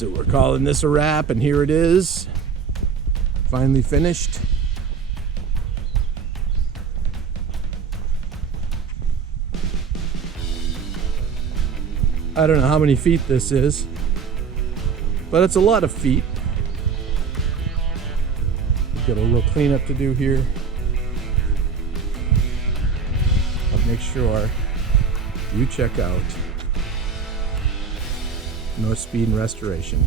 So we're calling this a wrap, and here it is. Finally finished. I don't know how many feet this is, but it's a lot of feet. We've got a little cleanup to do here. I'll make sure you check out No Speed and Restoration.